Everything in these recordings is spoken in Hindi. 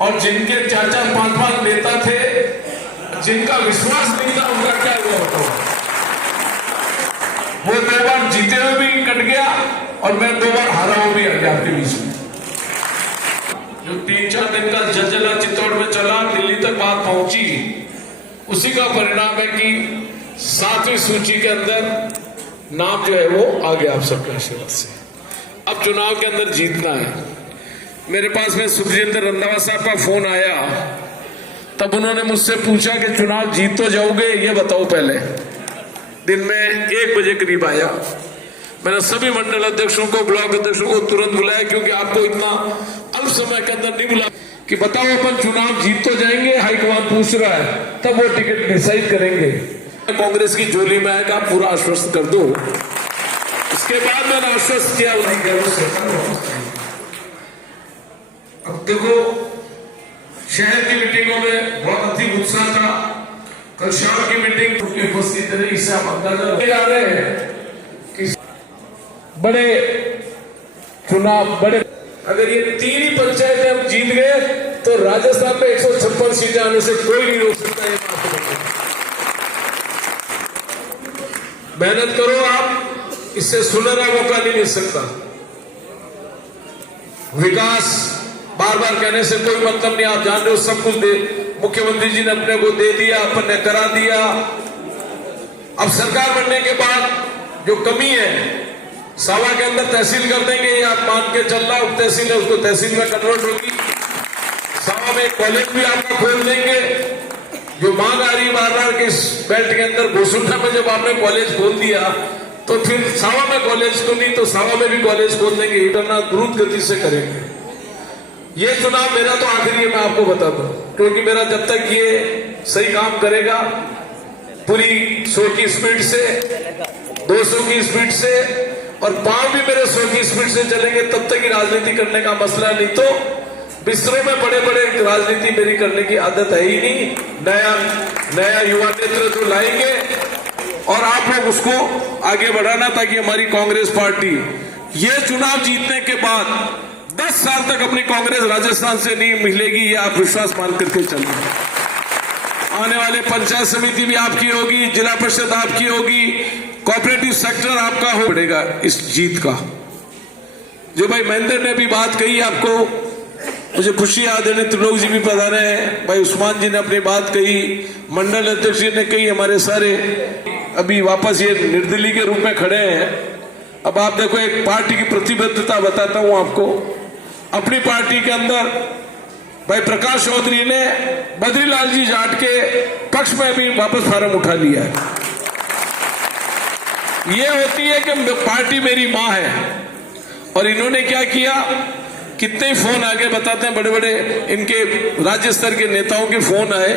और जिनके 4-4, 5-5 नेता थे, जिनका विश्वास नहीं था, उनका क्या हुआ बताओ। वो 2 बार जीते हुए भी कट गया और मैं 2 बार हारा हुआ भी आ गया आपके बीच में। जो 3-4 दिन का जलजला चित्तौड़ में चला, दिल्ली तक बात पहुंची, उसी का परिणाम है कि 7वीं सूची के अंदर नाम जो है वो आ गया आप सबके आशीर्वाद से। अब चुनाव के अंदर जीतना है। मेरे पास में सुखजिंदर रंधावा साहब का फोन आया, तब उन्होंने मुझसे पूछा कि चुनाव जीत तो जाओगे, ये बताओ पहले। दिन में 1 बजे करीब आया। मैंने सभी मंडल अध्यक्षों को, ब्लॉक अध्यक्षों को तुरंत बुलाया, क्योंकि आपको इतना अल्प समय के अंदर नहीं बुला कि बताओ अपन चुनाव जीत तो जाएंगे, हाईकमान पूछ रहा है, तब वो टिकट डिसाइड करेंगे। कांग्रेस की झोली में आएगा, पूरा आश्वस्त कर दो। इसके बाद मैंने आश्वस्त किया अब देखो, शहर की मीटिंगों में बहुत अधिक उत्साह था। कल शाम की मीटिंग की उपस्थित रही, इससे आप अंदाजा लगा रहे हैं कि बड़े चुनाव, बड़े, अगर ये 3 ही पंचायतें हम जीत गए तो राजस्थान में 156 सीटें आने से कोई नहीं रोक सकता। ये मेहनत करो आप, इससे सुनहरा मौका नहीं मिल सकता। विकास बार बार कहने से कोई मतलब नहीं, आप जान रहे हो, सब कुछ मुख्यमंत्री जी ने अपने को दे दिया, अपन ने करा दिया। अब सरकार बनने के बाद जो कमी है, सावा के अंदर तहसील कर देंगे, ये आप मान के चल रहा, उप तहसील है उसको तहसील में कन्वर्ट होगी। सावा में कॉलेज भी आपका खोल देंगे। जो मांग आ रही बार-बार कि इस बेल्ट के अंदर घोसुंडा में जब आपने कॉलेज खोल दिया, तो फिर सावा में कॉलेज तो नहीं, तो सावा में भी कॉलेज खोल देंगे। इतना द्रुत गति से करेंगे। ये चुनाव मेरा तो आखिरी है, मैं आपको बता दूं, क्योंकि मेरा जब तक ये सही काम करेगा, पूरी 100 की स्पीड से, 200 की स्पीड से, और पांव भी मेरे 100 की स्पीड से चलेंगे, तब तक ही राजनीति करने का मसला। नहीं तो बिस्तरों में बड़े बड़े राजनीति मेरी करने की आदत है ही नहीं। नया युवा नेतृत्व लाएंगे और आप लोग उसको आगे बढ़ाना, ताकि हमारी कांग्रेस पार्टी ये चुनाव जीतने के बाद 10 साल तक अपनी कांग्रेस राजस्थान से नहीं मिलेगी, ये आप विश्वास मान करके चलिए। आने वाले पंचायत समिति भी आपकी होगी, जिला परिषद आपकी होगी, कोऑपरेटिव सेक्टर आपका हो पड़ेगा इस जीत का। जो भाई महेंद्र ने भी बात कही, आपको मुझे खुशी है, आदरणीय त्रिलोक जी भी बता रहे हैं, भाई उस्मान जी ने अपनी बात कही, मंडल अध्यक्ष जी ने कही, हमारे सारे अभी वापस ये निर्दलीय के रूप में खड़े हैं। अब आप देखो, एक पार्टी की प्रतिबद्धता बताता हूं आपको। अपनी पार्टी के अंदर भाई प्रकाश चौधरी ने बद्रीलाल जी जाट के पक्ष में भी वापस फार्म उठा लिया है। ये होती है कि पार्टी मेरी मां है। और इन्होंने क्या किया, कितने फोन आगे बताते हैं, बड़े बड़े इनके राज्य स्तर के नेताओं के फोन आए,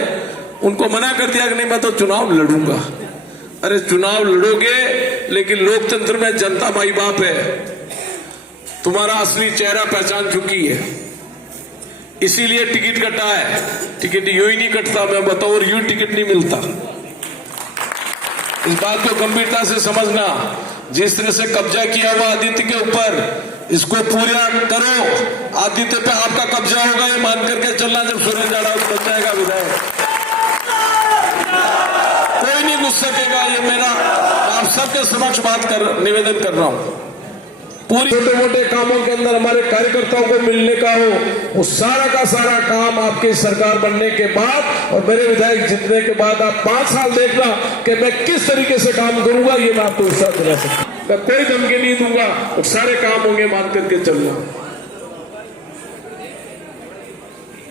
उनको मना कर दिया कि नहीं मैं तो चुनाव लड़ूंगा। अरे चुनाव लड़ोगे, लेकिन लोकतंत्र में जनता माई बाप है, तुम्हारा असली चेहरा पहचान चुकी है, इसीलिए टिकट कटा है। टिकट यूं ही नहीं कटता, मैं बताऊं, और यूं टिकट नहीं मिलता। इस बात को गंभीरता से समझना। जिस तरह से कब्जा किया हुआ आदित्य के ऊपर, इसको पूरा करो। आदित्य पे आपका कब्जा होगा, ये मान करके चलना। जब सुरेंद्र जाड़ा बन जाएगा विधायक, कोई नहीं घुस सकेगा। ये मेरा आप सबके समक्ष बात कर निवेदन कर रहा हूं। पूरी छोटे मोटे कामों के अंदर हमारे कार्यकर्ताओं को मिलने का हो, वो सारा का सारा काम आपकी सरकार बनने के बाद और मेरे विधायक जीतने के बाद आप 5 साल देखना कि मैं किस तरीके से काम करूंगा। ये मैं आपको विश्वास दिला सकता हूं। मैं कोई धमकी नहीं दूंगा, वो सारे काम होंगे, मान करके चलना।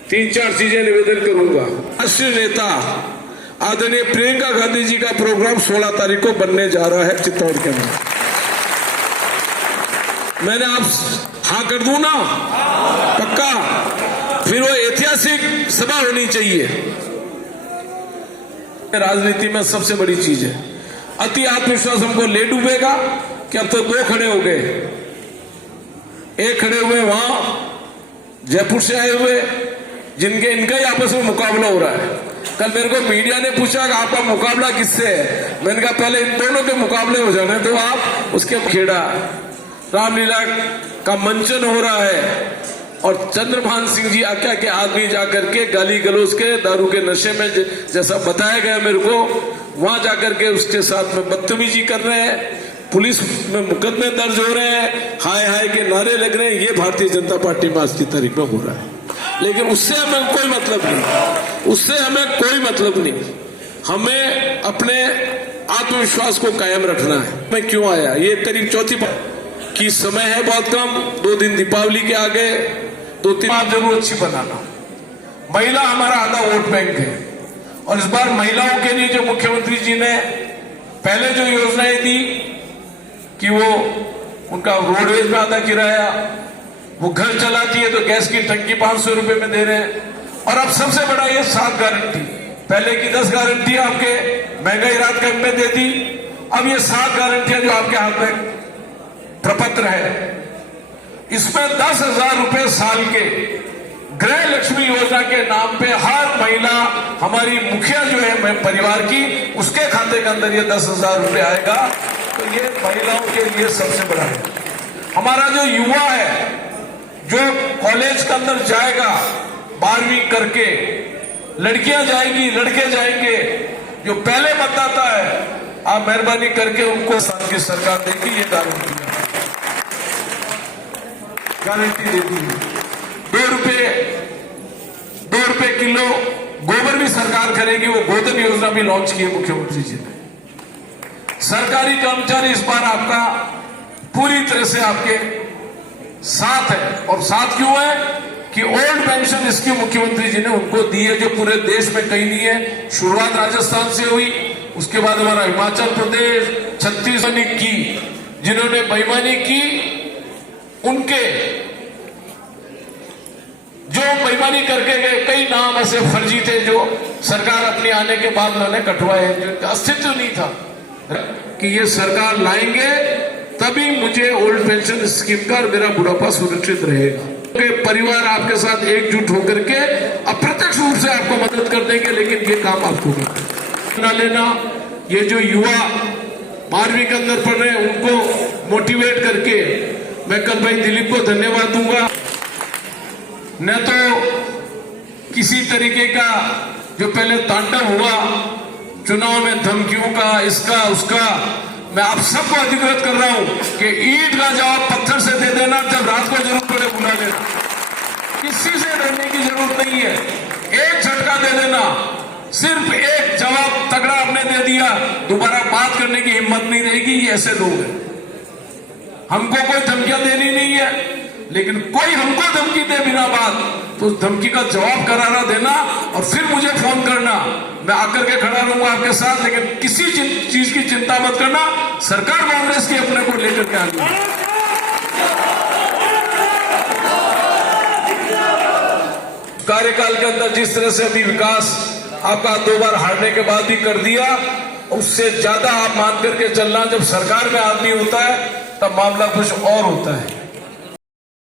3-4 चीजें निवेदन करूंगा। राष्ट्रीय नेता आदरणीय प्रियंका गांधी जी का प्रोग्राम 16 तारीख को बनने जा रहा है चित्तौड़ के अंदर। मैंने आप हाँ कर दूं ना, पक्का। फिर वो ऐतिहासिक सभा होनी चाहिए। राजनीति में सबसे बड़ी चीज है अति आत्मविश्वास। हमको ले डूबेगा कि अब तो 2 खड़े हो गए। एक खड़े हुए वहां जयपुर से आए हुए, जिनके इनका ही आपस में मुकाबला हो रहा है। कल मेरे को मीडिया ने पूछा कि आपका मुकाबला किससे है। मैंने कहा पहले इन दोनों के मुकाबले हो जाने तो आप उसके खेड़ा। रामलीला का मंचन हो रहा है, और चंद्रभान सिंह जी आज्ञा के आदमी जाकर के गाली गलौज के दारू के नशे में जैसा बताया गया मेरे को, वहां जाकर के उसके साथ में बदतमीजी कर रहे हैं, पुलिस में मुकदमे दर्ज हो रहे हैं, हाय हाय के नारे लग रहे हैं। ये भारतीय जनता पार्टी में आज की तारीख में हो रहा है। लेकिन उससे हमें कोई मतलब नहीं, उससे हमें कोई मतलब नहीं। हमें अपने आत्मविश्वास को कायम रखना है। मैं क्यों आया, ये करीब चौथी की समय है, बहुत कम, 2 दिन दीपावली के आगे, 2-3 बात जरूर अच्छी बनाना। महिला हमारा आधा वोट बैंक है और इस बार महिलाओं के लिए जो मुख्यमंत्री जी ने पहले जो योजनाएं दी कि वो उनका रोडवेज में आधा किराया, वो घर चलाती है तो गैस की टंकी 500 रुपए में दे रहे हैं, और अब सबसे बड़ा ये 7 गारंटी, पहले की 10 गारंटी आपके महंगाई राहत कैंप में दे दी, अब ये 7 गारंटियां जो आपके हाथ में प्रपत्र है, इसमें 10,000 रुपए साल के गृह लक्ष्मी योजना के नाम पे हर महिला, हमारी मुखिया जो है परिवार की, उसके खाते के अंदर ये 10,000 रुपए आएगा। तो ये महिलाओं के लिए सबसे बड़ा है। हमारा जो युवा है जो कॉलेज के अंदर जाएगा 12वीं करके, लड़कियां जाएंगी, लड़के जाएंगे, जो पहले मतदाता है, आप मेहरबानी करके उनको साथ की सरकार देगी, ये गारंटी देती है। 2 रुपए किलो गोबर भी सरकार करेगी, वो गोधन योजना भी लॉन्च की है मुख्यमंत्री जी ने। सरकारी कर्मचारी इस बार आपका पूरी तरह से आपके साथ है, और साथ क्यों है कि ओल्ड पेंशन इसकी मुख्यमंत्री जी ने उनको दी है, जो पूरे देश में कहीं नहीं है। शुरुआत राजस्थान से हुई, उसके बाद हमारा हिमाचल प्रदेश, छत्तीसगढ़ की, जिन्होंने बेईमानी की, उनके जो बेईमानी करके गए, कई नाम ऐसे फर्जी थे जो सरकार अपनी आने के बाद उन्होंने कटवाए, जिनका अस्तित्व नहीं था, कि ये सरकार लाएंगे तभी मुझे ओल्ड पेंशन स्कीम का मेरा बुढ़ापा सुरक्षित रहेगा। परिवार आपके साथ एकजुट होकर के अप्रत्यक्ष रूप से आपको मदद कर देंगे, लेकिन ये काम आपको ना लेना। ये जो युवा 12वीं के अंदर पढ़ रहे हैं, उनको मोटिवेट करके मैं कल भाई दिलीप को धन्यवाद दूंगा। न तो किसी तरीके का जो पहले तांडव हुआ चुनाव में, धमकियों का, इसका उसका, मैं आप सबको अधिकृत कर रहा हूं कि ईंट का जवाब पत्थर से दे देना, जब रात को जरूरत पड़े बुला लेना, किसी से डरने की जरूरत नहीं है। एक झटका दे देना, सिर्फ एक जवाब तगड़ा आपने दे दिया, दोबारा बात करने की हिम्मत नहीं रहेगी। ये ऐसे लोग हैं, हमको कोई धमकियां देनी नहीं है, लेकिन कोई हमको धमकी दे बिना बात, तो उस धमकी का जवाब करारा देना और फिर मुझे फोन करना, मैं आकर के खड़ा रहूंगा आपके साथ। लेकिन किसी चीज की चिंता मत करना, सरकार कांग्रेस की अपने को लेकर के आनी है। कार्यकाल के अंदर जिस तरह से अभी विकास आपका 2 बार हारने के बाद भी कर दिया, उससे ज्यादा आप मान करके चलना। जब सरकार में आदमी होता है तब मामला कुछ और होता है।